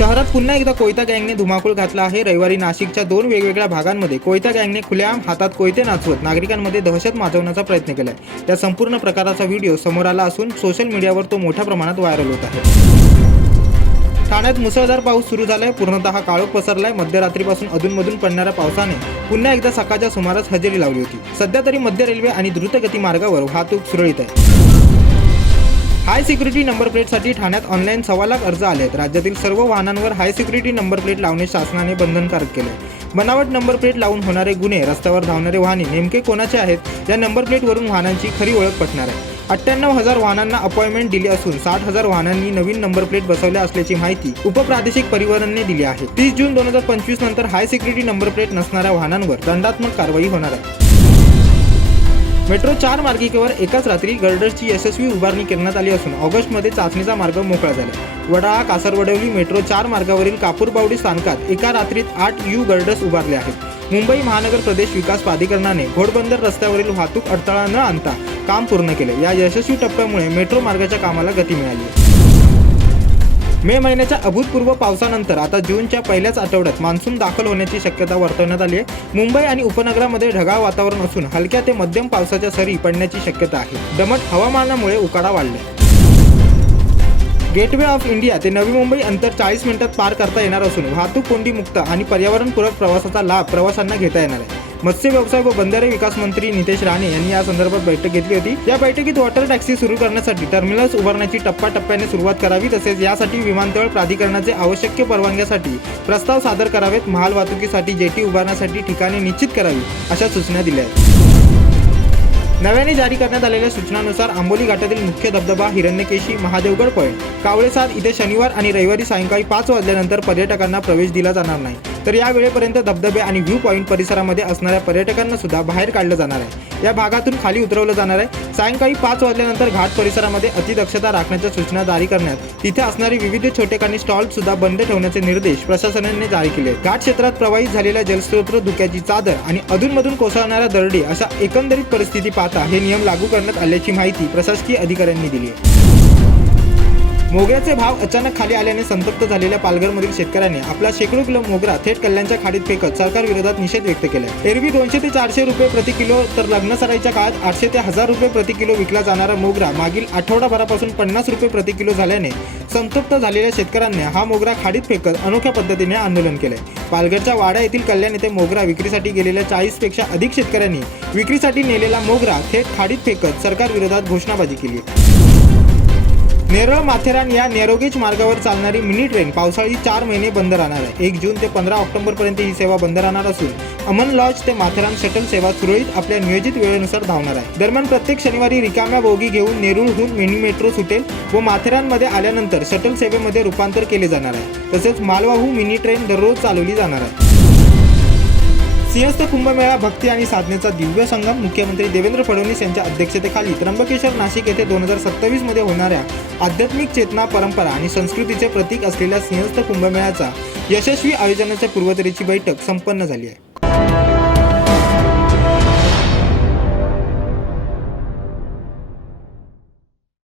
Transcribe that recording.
शहरात पुन्हा एकदा कोयता गँगने धुमाकूळ घातला आहे। रविवारी नाशिकच्या 2 वेगवेगळ्या भागांमध्ये कोयता गँगने खुलेआम हातात कोयते नाचवत नागरिकांमध्ये दहशत माजवण्याचा प्रयत्न केलाय। त्या संपूर्ण प्रकाराचा व्हिडिओ समोर आला असून सोशल मीडियावर तो मोठ्या प्रमाणात व्हायरल होत आहे। ठाण्यात मुसळधार पाऊस सुरू झालाय। पूर्णतः काळोख पसरलाय। मध्यरात्रीपासून अधूनमधून पडणाऱ्या पावसाने पुन्हा एकदा सकाळच्या सुमारास हजेरी लावली होती। सध्या तरी मध्य रेल्वे आणि द्रुतगती मार्गावर वाहतूक सुरळीत आहे। हाय सिक्युरिटी नंबर प्लेटसाठी ठाण्यात ऑनलाईन 1.25 लाख अर्ज आले आहेत। राज्यातील सर्व वाहनांवर हाय सिक्युरिटी नंबर प्लेट लावणे शासनाने बंधनकारक केले आहे। बनावट नंबर प्लेट लावून होणारे गुन्हे, रस्त्यावर धावणारे वाहने नेमके कोणाचे आहेत, या नंबर प्लेटवरून वाहनांची खरी ओळख पटणार आहे। 98,000 वाहनांना अपॉइंटमेंट दिली असून 60,000 वाहनांनी नवीन नंबर प्लेट बसवल्या असल्याची माहिती उपप्रादेशिक परिवहनने दिली आहे। 30 जून 2025 नंतर हाय सिक्युरिटी नंबर प्लेट नसणाऱ्या वाहनांवर दंडात्मक कारवाई होणार आहे। मेट्रो 4 मार्गिकेवर एकाच रात्री गर्डर्सची यशस्वी उभारणी करण्यात आली असून ऑगस्टमध्ये चाचणीचा मार्ग मोकळा झाला। वडाळा कासारवडवली मेट्रो 4 मार्गावरील कापूरबावडी स्थानकात एका रात्रीत 8 यू गर्डर्स उभारले आहेत। मुंबई महानगर प्रदेश विकास प्राधिकरणाने घोडबंदर रस्त्यावरील वाहतूक अडथळा न आणता काम पूर्ण केले। या यशस्वी टप्प्यामुळे मेट्रो मार्गाच्या कामाला गती मिळाली। मे महिन्याच्या अभूतपूर्व पावसानंतर आता जूनच्या पहिल्याच आठवड्यात मान्सून दाखल होण्याची शक्यता वर्तवण्यात आली आहे। मुंबई आणि उपनगरामध्ये ढगाळ वातावरण असून हलक्या ते मध्यम पावसाच्या सरी पडण्याची शक्यता आहे। दमट हवामानामुळे उकाडा वाढला। गेटवे ऑफ इंडिया ते नवी मुंबई अंतर 40 मिनिटात पार करता येणार असून वाहतूक कोंडी मुक्त आणि पर्यावरणपूरक प्रवासाचा लाभ प्रवाशांना घेता येणार आहे। मत्स्य व्यवसाय व बंदरे विकास मंत्री नितेश राणे यांनी या संदर्भात बैठक घेतली होती। या बैठकीत वॉटर टॅक्सी सुरू करण्यासाठी टर्मिनल्स उभारण्याची टप्प्याटप्प्याने सुरुवात करावी, तसेच यासाठी विमानतळ प्राधिकरणाचे आवश्यक परवानग्यासाठी प्रस्ताव सादर करावेत। महाल वाहतुकीसाठी जेटी उभारण्यासाठी ठिकाणे निश्चित करावी अशा सूचना दिल्या आहेत। नव्याने जारी करण्यात आलेल्या सूचनानुसार आंबोली घाटातील मुख्य धबधबा हिरण्यकेशी, महादेवगड पॉइंट, कावळेसाद इथे शनिवार आणि रविवारी सायंकाळी 5 वाजल्यानंतर पर्यटकांना प्रवेश दिला जाणार नाही। तर या वेळेपर्यंत धबधबे आणि व्ह्यू पॉइंट परिसरामध्ये असणाऱ्या पर्यटकांना सुद्धा बाहेर काढलं जाणार आहे। या भागातून खाली उतरवलं जाणार आहे। सायंकाळी 5 वाजल्यानंतर घाट परिसरामध्ये अतिदक्षता राखण्याच्या सूचना जारी करण्यात, तिथे असणारी विविध छोटेखानी स्टॉल सुद्धा बंद ठेवण्याचे निर्देश प्रशासनाने जारी केले। घाट क्षेत्रात प्रवाहित झालेल्या जलस्रोत, धुक्याची चादर आणि अधूनमधून कोसळणाऱ्या दरडी अशा एकंदरीत परिस्थिती पाहता हे नियम लागू करण्यात आल्याची माहिती प्रशासकीय अधिकाऱ्यांनी दिली आहे। मोगऱ्याचे भाव अचानक खाली आल्याने संतप्त झालेल्या पालघरमधील शेतकऱ्यांनी आपला शेकडो किलो मोगरा थेट कल्याणच्या खाडीत फेकत सरकार विरोधात निषेध व्यक्त केला। एरवी 200 ते 400 रुपये प्रति किलो तर लग्नसराईच्या काळात 800 ते 1000 रुपये प्रति किलो विकला जाणारा मोगरा मागील आठवडाभरापासून 50 रुपये प्रति किलो झाल्याने संतप्त झालेल्या शेतकऱ्यांनी हा मोगरा खाडीत फेकत अनोख्या पद्धतीने आंदोलन केले। पालघरच्या वाडा येथील कल्याण येथे मोगरा विक्रीसाठी गेलेल्या 40 पेक्षा अधिक शेतकऱ्यांनी विक्रीसाठी नेलेला मोगरा थेट खाडीत फेकत सरकार विरोधात घोषणाबाजी केली। नेरळ माथेरान या नेरोगेज मार्गावर चालणारी मिनी ट्रेन पावसाळी 4 महिने बंद राहणार आहे। 1 जून ते 15 ऑक्टोबरपर्यंत ही सेवा बंद राहणार असून अमन लॉज ते माथेरान शटल सेवा सुरळीत आपल्या नियोजित वेळेनुसार धावणार आहे। दरम्यान प्रत्येक शनिवारी रिकाम्या बोगी घेऊन नेरूळहून मिनी मेट्रो सुटेल व माथेरानमध्ये आल्यानंतर शटल सेवेमध्ये रूपांतर केले जाणार आहे। तसेच मालवाहू मिनी ट्रेन दररोज चालवली जाणार आहे। सिंहस्थ कुंभमेळा भक्ती आणि साधनेचा दिव्य संगम मुख्यमंत्री देवेंद्र फडणवीस यांच्या अध्यक्षतेखाली त्र्यंबकेश्वर नाशिक येथे 2027 मध्ये होणाऱ्या आध्यात्मिक चेतना, परंपरा आणि संस्कृतीचे प्रतीक असलेल्या सिंहस्थ कुंभमेळ्याचा यशस्वी आयोजनाच्या पूर्वतयारीची बैठक संपन्न झाली आहे।